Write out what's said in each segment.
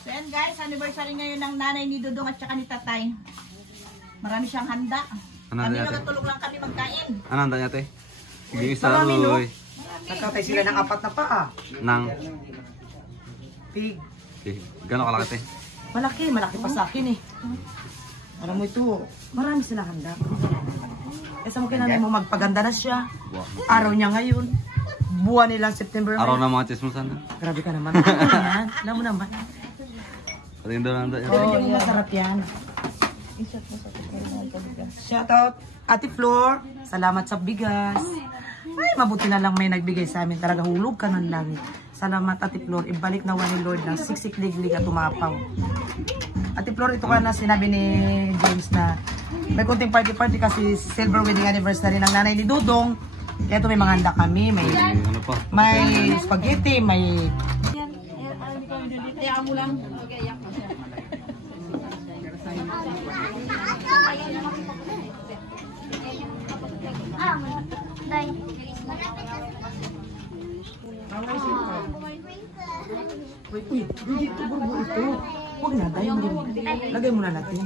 So yan guys, anniversary ngayon ng nanay ni Dudong at saka ni Tatay. Marami siyang handa. Kami nagatulong lang kami magkain. Ano handa niya, te? Hindi isa, Uy. Nagkatay sila ng 4 na paa. Nang? Pig. Gano'n kalaki, te? Malaki pa sa akin eh. Alam mo ito, marami sila handa. Kasi mo kinanay mo magpaganda na siya. Araw niya ngayon. Buwan nila September. Araw na mga chismosan na. Grabe ka naman. Yan. Alam mo naman. Patingin daw handa niya. Oo, masarap yan. Shoutout Ate Flor. Salamat sa bigas. Ay, mabuti na lang may nagbigay sa amin. Talaga hulog ka ng langit. Salamat Ate Flor. Ibalik na ni Lord na siksik-liglig at tumapaw. Ate Flor, ito ka na sinabi ni James na may konting party-party kasi silver wedding anniversary ng nanay ni Dudong. Kaya ito may mga handa kami. May spaghetti, may... Kaya mo lang. Uy, dito burbo ito. Huwag na, tayo din. Lagay muna natin.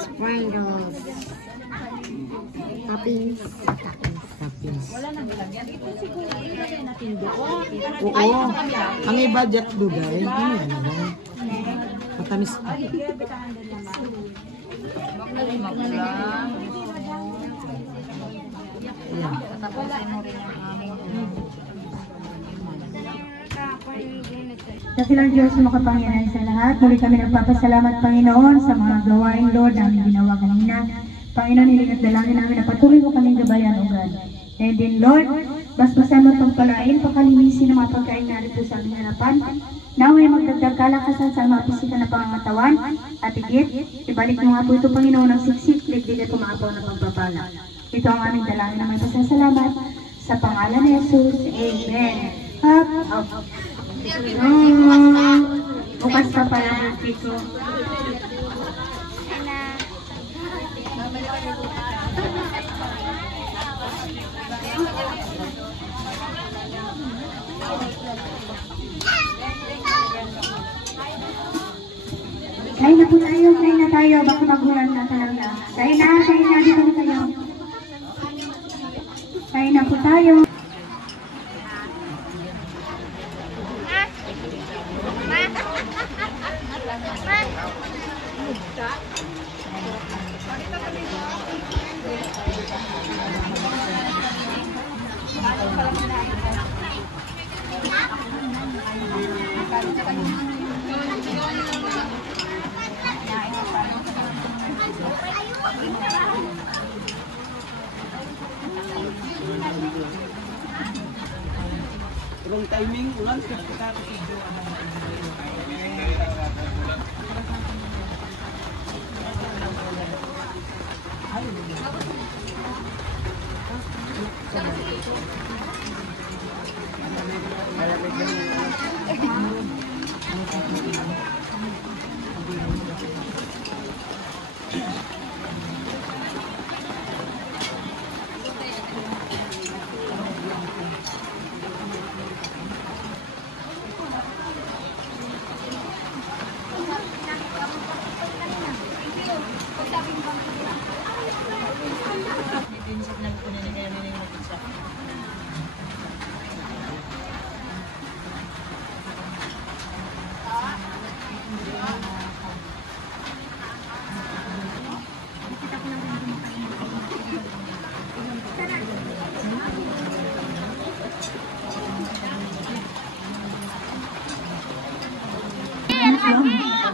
Sprinkles. Toppings. Toppings. Wala nang ilagyan. Ito siguro ilagay natin doon. Oo. Ang iba jack dugay. Ano yan naman? Matamis. Ayan. Dakilang Diyos na makapangyarihan sa lahat. Muli kami nagpapasalamat, Panginoon, sa mga gawain, Lord, na aming ginawa kanina. Panginoon, hiling dalangin namin na patuloy mo kaming gabayan, O God. And then, Lord, basbasan mo itong palain, pakalinisin ng mga pagkain na rin po sa aming harapan. Naway magdagdag kalakasan sa mga pisika na pangangatawan at higit, ibalik mo nga po ito, Panginoon, ng siksik, liglig at kumaapaw na pagpapala. Ito ang aming dalangin na may pasasalamat. Sa pangalan ni Jesus, Amen. Up. Bukas pa pala ng pito. Kain na po tayo, kain na tayo. Baka magulan na talaga. Kain na, dito na tayo. Kain na po tayo. Wrong timing, ulan.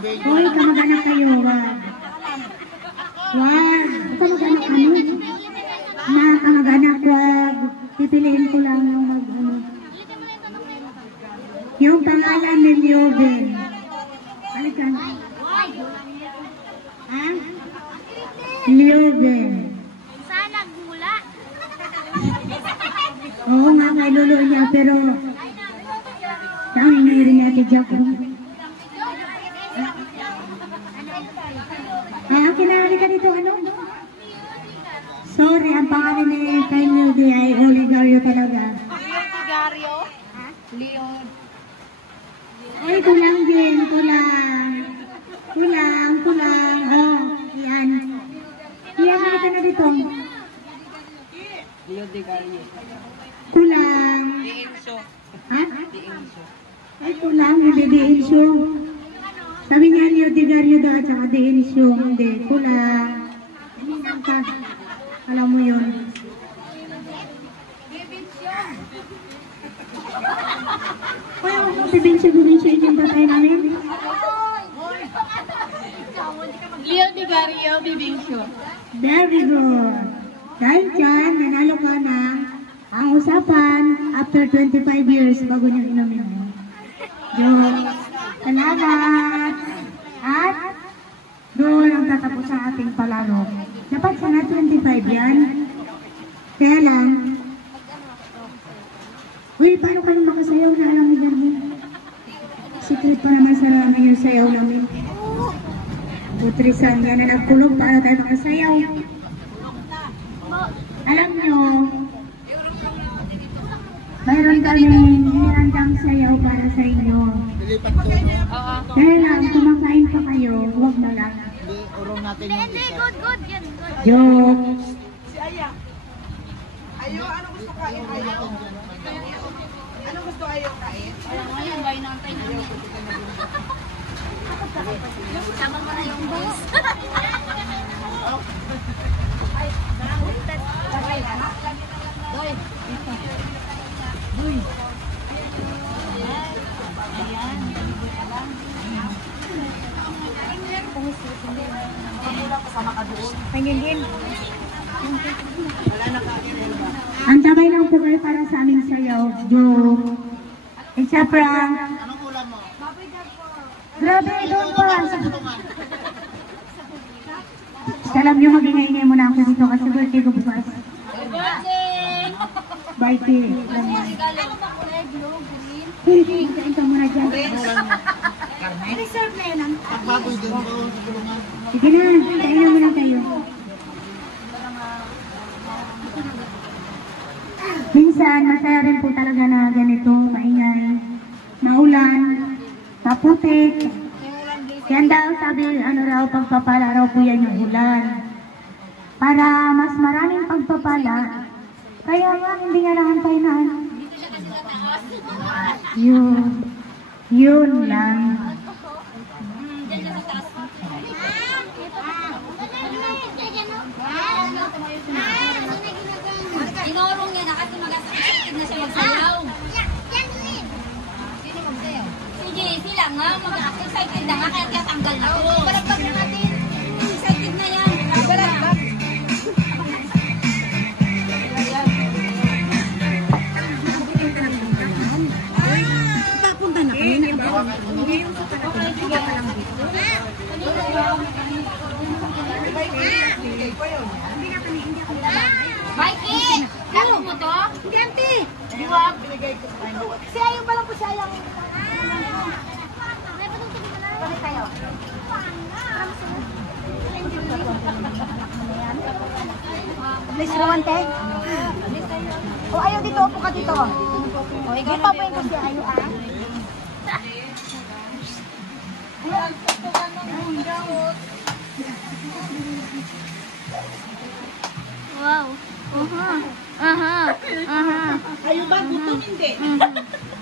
Hoy, kamag-anak kayo, wag. Wag. Kamag-anak ano? Na kamag-anak, wag. Pipiliin ko lang yung mag-ano. Yung pangalan ni Lioben. Halika. Ha? Lioben. Sana gula. Oo nga, kay lolo niya, pero tangin na rin natin Jack. Kinahali ka dito, ano? Sorry, ang pangalan ni Kainyo di ay Oligario talaga. Leon Tigario? Leon. Ay, Ay, kulang din, kulang. Kulang, kulang. Oh, yan. Yan, halika na dito. Kulang. Ha? Ay, kulang. Nadidiinsyo. Sabi niya, Leo Digario daw at saka diinsyo. Hindi, kulang. Uminom ka. Alam mo yun. Kaya mo bibensyo yung batay namin. Leo Digario, Bibingso. Very good. Dahil dyan, nanalo ka ng ang usapan after 25 years bago niyo inumin mo. Yung salamat. At doon ang tatapos ang ating palaro. Dapat sana 25 yan. Kaya lang, uy, paano kayo makasayaw na alam niyo yan? Secret pa naman sa namin yung sayaw namin. Putrisan, yan na nagkulog para tayo makasayaw. Alam nyo, mayroon kaming hinirandang sayaw para sa inyo. Kaya lang, kumakain pa kayo, huwag na lang. Hindi, good, good. Yan, good. Joke. Ayo, ano gusto kain? Ayo. Ano gusto ayaw kain? Ngayon, bayo na ang tayo namin. Sama mo na yung bus. Ang tabay lang po kayo para sa aming sayaw. Joke. It's a prank. Grabe, doon pa. Alam nyo, mag-ingay-ingay muna ako dito kasi birthday ko bukas. Birthday. Kain ka muna dyan. Reserve na yun. Sige na, kain na muna kayo. Minsan, masaya rin po talaga na ganito, maingay, maulan, maputik. Yan daw, sabi, ano raw, pagpapala raw po yan yung ulan. Para mas maraming pagpapala, kaya nga, hindi nga naantay na ano. Yun lang. Inorong niya na kasi mag-asakit na siya magsayaw. Sino magsayaw? Sige, sila nga. Mag-excited na nga kaya tiyatanggal na ko. Balagpag na natin. Excited na yan. Balagpag. Papunta na kami. Mikey! Lalo mo to? Hindi, auntie. Diwag, binigay ko sa kanya. Si ayaw pa lang po siya yung... Balik tayo. Please, Rawante. O, ayaw dito. Upo ka dito. O, ipapayin ko siya. Ayaw, Wow. Ayaw ba? Gutom hindi.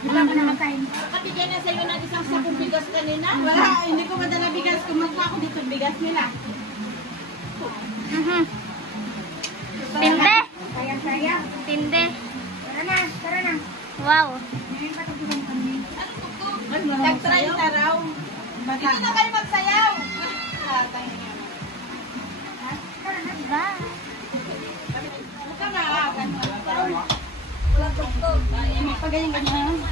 Wala ka na makain. Kapigyan na sa'yo ng isang sakong bigas kanina. Wala, hindi ko madala bigas. Kumakla ako dito bigas nila. Tinde. Sayang-sayang. Tinde. Tara na, tara na. Wow. Nag-try na raw. Hindi na kayo magsayaw. Bye. Buka na. Pagaling-galing.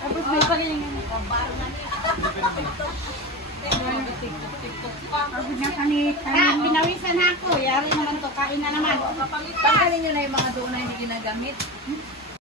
Tapos may pagaling-galing. Pagod na kami. Pinawisan na ako. Yari naman to. Kain na naman. Tanggalin nyo na yung mga doon na hindi ginagamit.